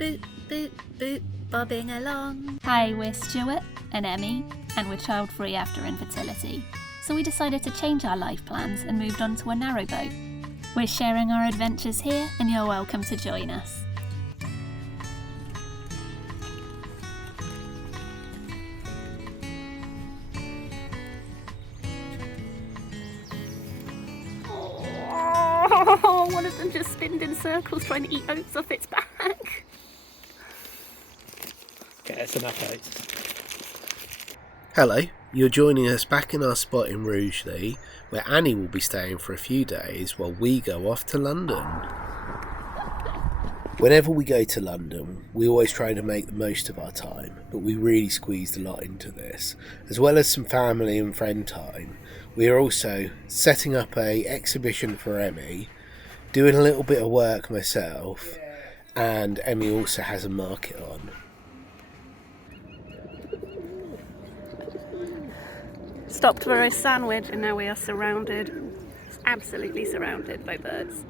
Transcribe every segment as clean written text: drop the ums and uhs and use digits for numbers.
boot, boot, boot, bobbing along. Hi, we're Stuart and Emmie, and we're childfree after infertility. So we decided to change our life plans and moved on to a narrowboat. We're sharing our adventures here, and you're welcome to join us. Oh, one of them just spinned in circles trying to eat oats off its back. Okay, that's enough oats. Hello, you're joining us back in our spot in Rugeley, where Annie will be staying for a few days while we go off to London. Whenever we go to London, we always try to make the most of our time, but we really squeezed a lot into this. As well as some family and friend time, we are also setting up a exhibition for Emmie, doing a little bit of work myself, and Emmie also has a market on. Stopped for a sandwich and now we are surrounded, absolutely surrounded by birds.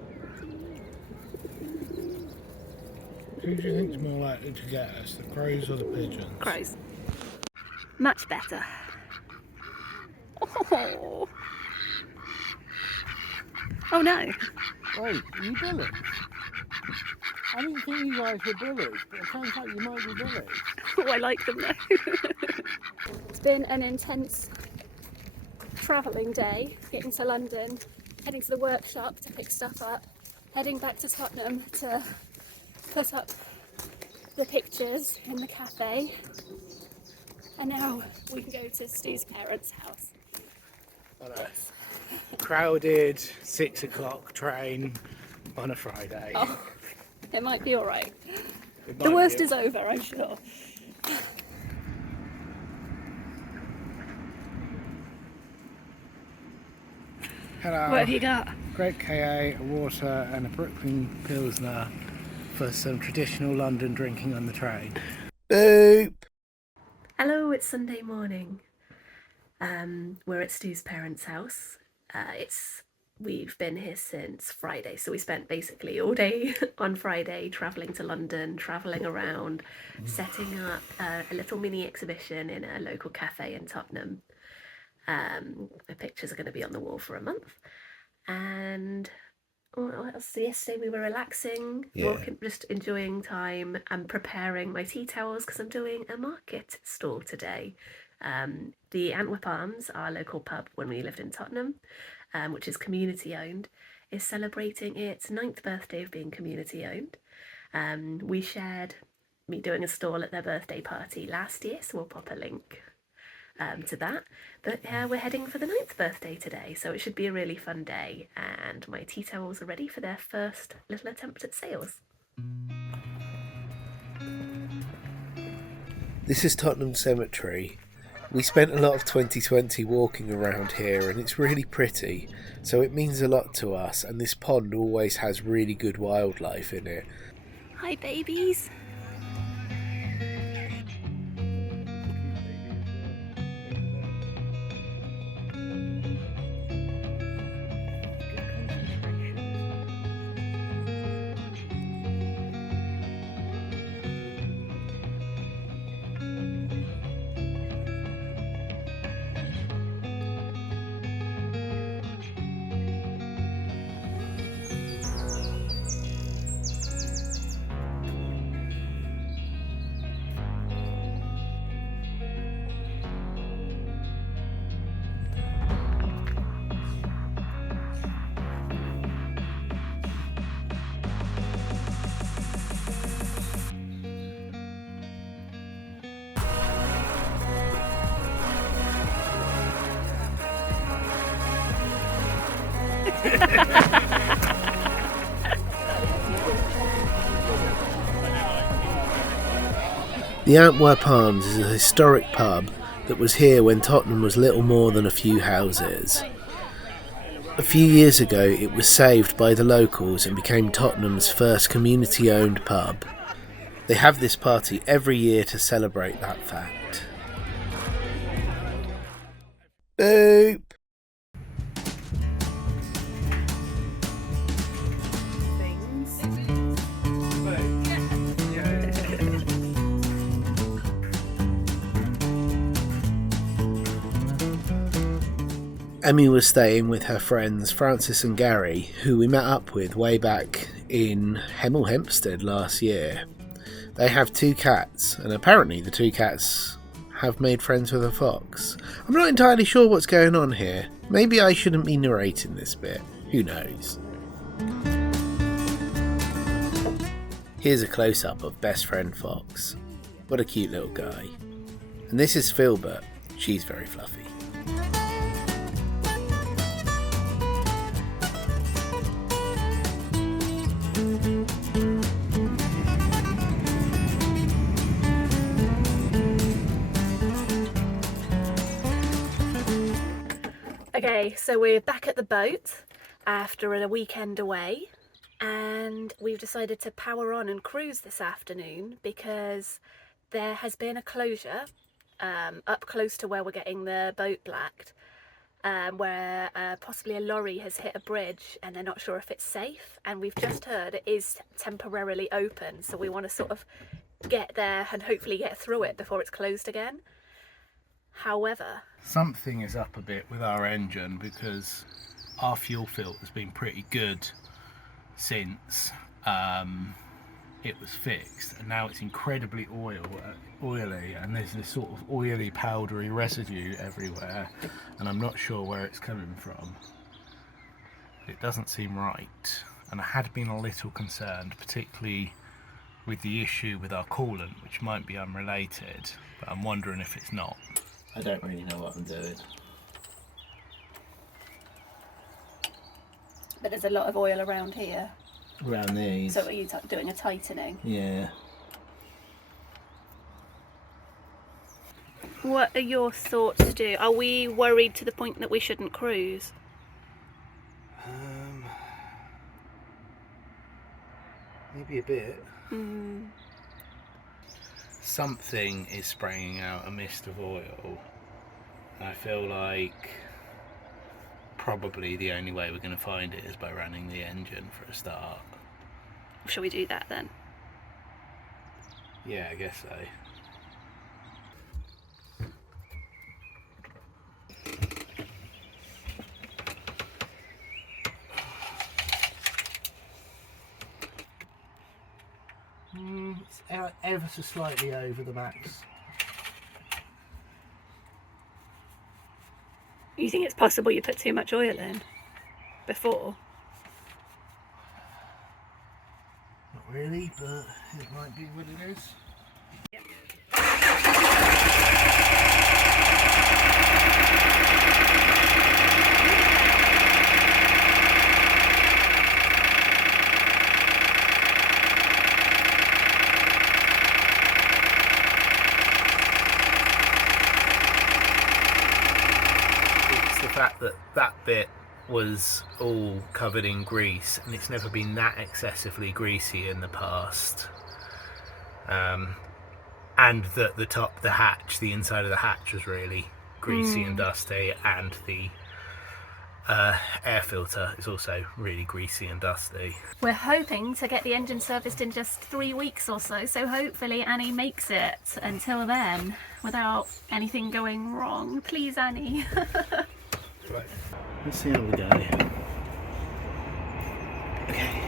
Who do you think's more likely to get us, the crows or the pigeons? Crows. Much better. Oh, oh no. Wait, are you bullies? I didn't think you guys were bullies, but it sounds like you might be bullies. Oh, I like them though. It's been an intense travelling day, getting to London, heading to the workshop to pick stuff up, heading back to Tottenham to put up the pictures in the cafe, and now we can go to Stu's parents' house. Crowded 6 o'clock train on a Friday. Oh, it might be alright. The worst is over, I'm sure. Hello. What have you got? Great KA, a water and a Brooklyn Pilsner for some traditional London drinking on the train. Boop! Hello, it's Sunday morning. We're at Stu's parents' house. We've been here since Friday, so we spent basically all day on Friday travelling to London, travelling around, setting up a little mini exhibition in a local cafe in Tottenham. The pictures are going to be on the wall for a month. And what else? So yesterday we were relaxing, walking, just enjoying time and preparing my tea towels because I'm doing a market stall today. The Antwerp Arms, our local pub when we lived in Tottenham, which is community owned, is celebrating its 9th birthday of being community owned. We shared me doing a stall at their birthday party last year, so we'll pop a link to that. But we're heading for the 9th birthday today, so it should be a really fun day, and my tea towels are ready for their first little attempt at sales. This is Tottenham Cemetery. We spent a lot of 2020 walking around here and it's really pretty, so it means a lot to us, and this pond always has really good wildlife in it. Hi babies! The Antwerp Arms is a historic pub that was here when Tottenham was little more than a few houses. A few years ago it was saved by the locals and became Tottenham's first community-owned pub. They have this party every year to celebrate that fact. Boop! Emmie was staying with her friends Francis and Gary, who we met up with way back in Hemel Hempstead last year. They have 2 cats, and apparently the 2 cats have made friends with a fox. I'm not entirely sure what's going on here. Maybe I shouldn't be narrating this bit. Who knows? Here's a close-up of best friend Fox. What a cute little guy. And this is Filbert. She's very fluffy. Okay, so we're back at the boat after a weekend away, and we've decided to power on and cruise this afternoon because there has been a closure up close to where we're getting the boat blacked, where possibly a lorry has hit a bridge and they're not sure if it's safe, and we've just heard it is temporarily open, so we want to sort of get there and hopefully get through it before it's closed again. However, Something is up a bit with our engine because our fuel filter has been pretty good since it was fixed, and now it's incredibly oily, and there's this sort of oily powdery residue everywhere, and I'm not sure where it's coming from. It doesn't seem right, and I had been a little concerned, particularly with the issue with our coolant, which might be unrelated, but I'm wondering if it's not. I don't really know what I'm doing. But there's a lot of oil around here. Around these. So are you doing a tightening? Yeah. what are your thoughts, Stu? Are we worried to the point that we shouldn't cruise? Maybe a bit. Mm. Something is spraying out a mist of oil, and I feel like probably the only way we're going to find it is by running the engine for a start. Shall we do that then? Yeah, I guess so. It's ever so slightly over the max. You think it's possible you put too much oil in before? Not really, but it might be what it is. Fact that that bit was all covered in grease, and it's never been that excessively greasy in the past, and that the hatch, the inside of the hatch was really greasy and dusty, and the air filter is also really greasy and dusty. We're hoping to get the engine serviced in just 3 weeks or so, so hopefully Annie makes it until then without anything going wrong. Please, Annie. Right. Let's see how we go. Okay.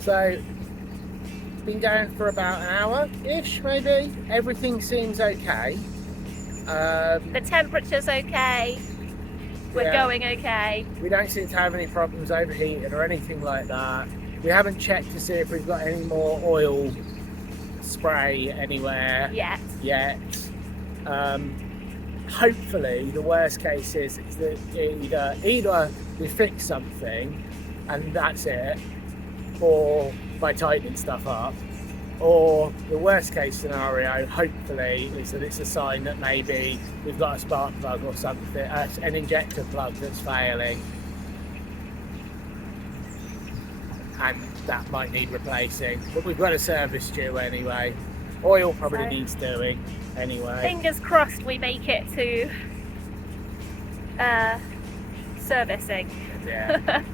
So, it's been going for about an hour-ish, maybe. Everything seems okay. The temperature's okay. We're going okay. We don't seem to have any problems overheating or anything like that. We haven't checked to see if we've got any more oil spray anywhere yet. Hopefully, the worst case is that either we fix something and that's it, or by tightening stuff up. Or the worst case scenario, hopefully, is that it's a sign that maybe we've got a spark plug or something, an injector plug that's failing, and that might need replacing. But we've got a service due anyway. Oil probably needs doing anyway. Fingers crossed we make it to servicing. Yeah.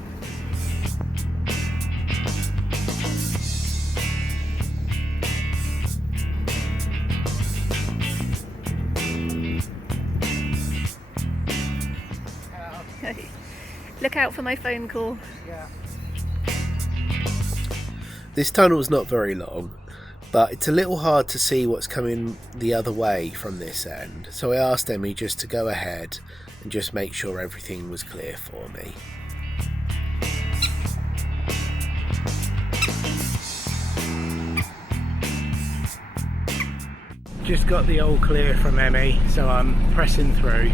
Look out for my phone call. Yeah. This tunnel's not very long, but it's a little hard to see what's coming the other way from this end, so I asked Emmie just to go ahead and just make sure everything was clear for me. Just got the all clear from Emmie, so I'm pressing through.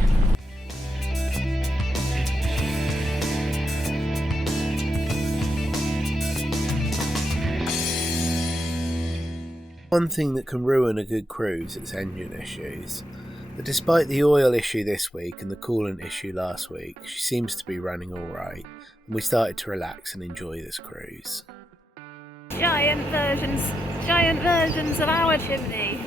One thing that can ruin a good cruise is engine issues. But despite the oil issue this week and the coolant issue last week, she seems to be running alright, and we started to relax and enjoy this cruise. Giant versions of our chimney.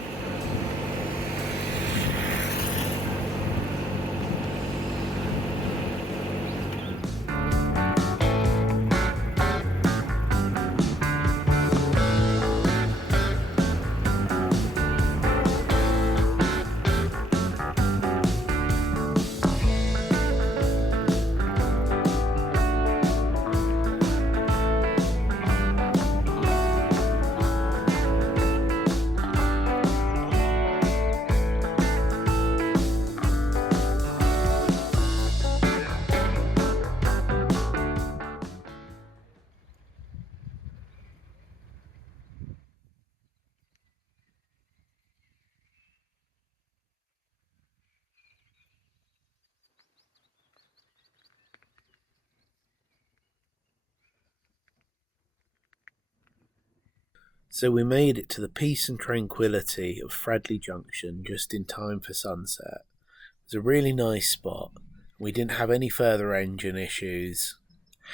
So we made it to the peace and tranquility of Fradley Junction just in time for sunset. It was a really nice spot. We didn't have any further engine issues.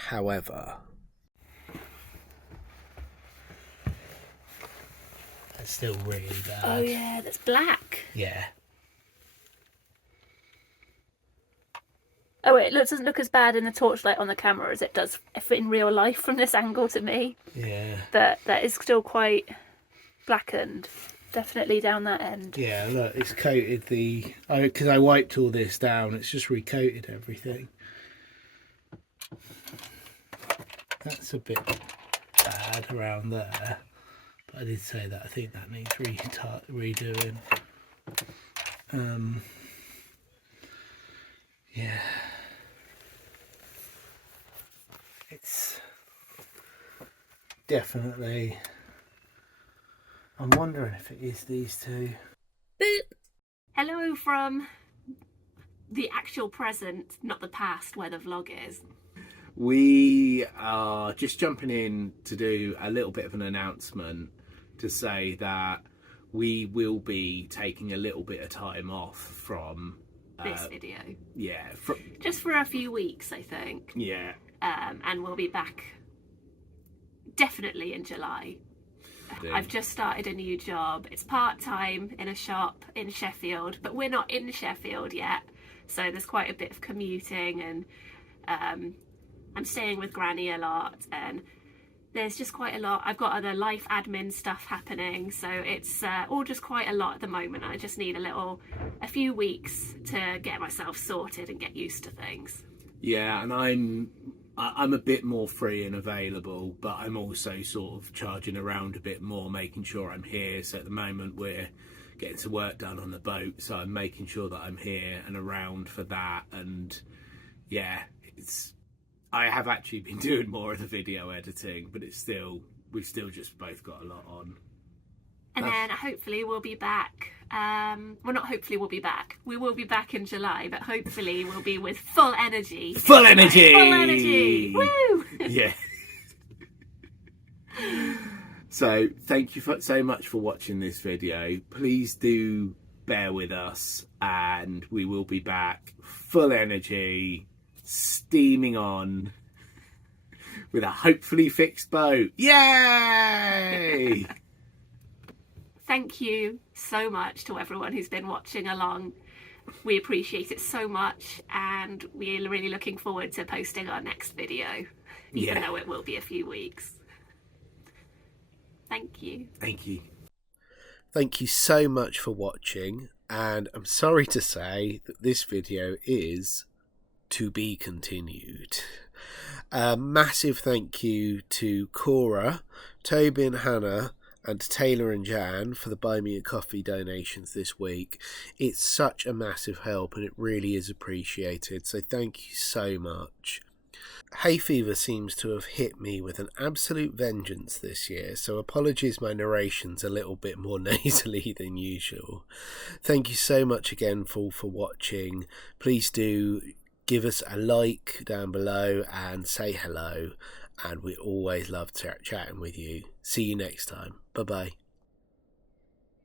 However, It's still really bad. Oh yeah, that's black. Yeah. Oh, it doesn't look as bad in the torchlight on the camera as it does in real life from this angle to me. Yeah. But that is still quite blackened. Definitely down that end. Yeah, look, it's coated because I wiped all this down, it's just recoated everything. That's a bit bad around there. But I did say that I think that needs redoing. Yeah. It's definitely... I'm wondering if it is these two. Boop! Hello from the actual present, not the past where the vlog is. We are just jumping in to do a little bit of an announcement to say that we will be taking a little bit of time off from This video. Yeah. Just for a few weeks, I think. Yeah. And we'll be back definitely in July. Yeah. I've just started a new job. It's part-time in a shop in Sheffield, but we're not in Sheffield yet. So there's quite a bit of commuting, and I'm staying with Granny a lot, and there's just quite a lot. I've got other life admin stuff happening, so it's all just quite a lot at the moment. I just need a few weeks to get myself sorted and get used to things. Yeah, and I'm a bit more free and available, but I'm also sort of charging around a bit more, making sure I'm here. So at the moment we're getting some work done on the boat, so I'm making sure that I'm here and around for that. And yeah, I have actually been doing more of the video editing, but we've still just both got a lot on. And then hopefully we'll be back. Well, not hopefully we'll be back. We will be back in July, but hopefully we'll be with full energy. Full energy! Full energy! Woo! Yeah. So thank you so much for watching this video. Please do bear with us, and we will be back full energy, steaming on with a hopefully fixed boat. Yay! Thank you so much to everyone who's been watching along. We appreciate it so much, and we're really looking forward to posting our next video, even though it will be a few weeks. Thank you. Thank you. Thank you so much for watching, and I'm sorry to say that this video is to be continued. A massive thank you to Cora, Toby and Hannah, and Taylor and Jan for the Buy Me a Coffee donations this week. It's such a massive help, and it really is appreciated, so thank you so much. Hay fever seems to have hit me with an absolute vengeance this year, so apologies my narration's a little bit more nasally than usual. Thank you so much again for watching. Please do give us a like down below and say hello, and we always love chatting with you. See you next time. Bye bye.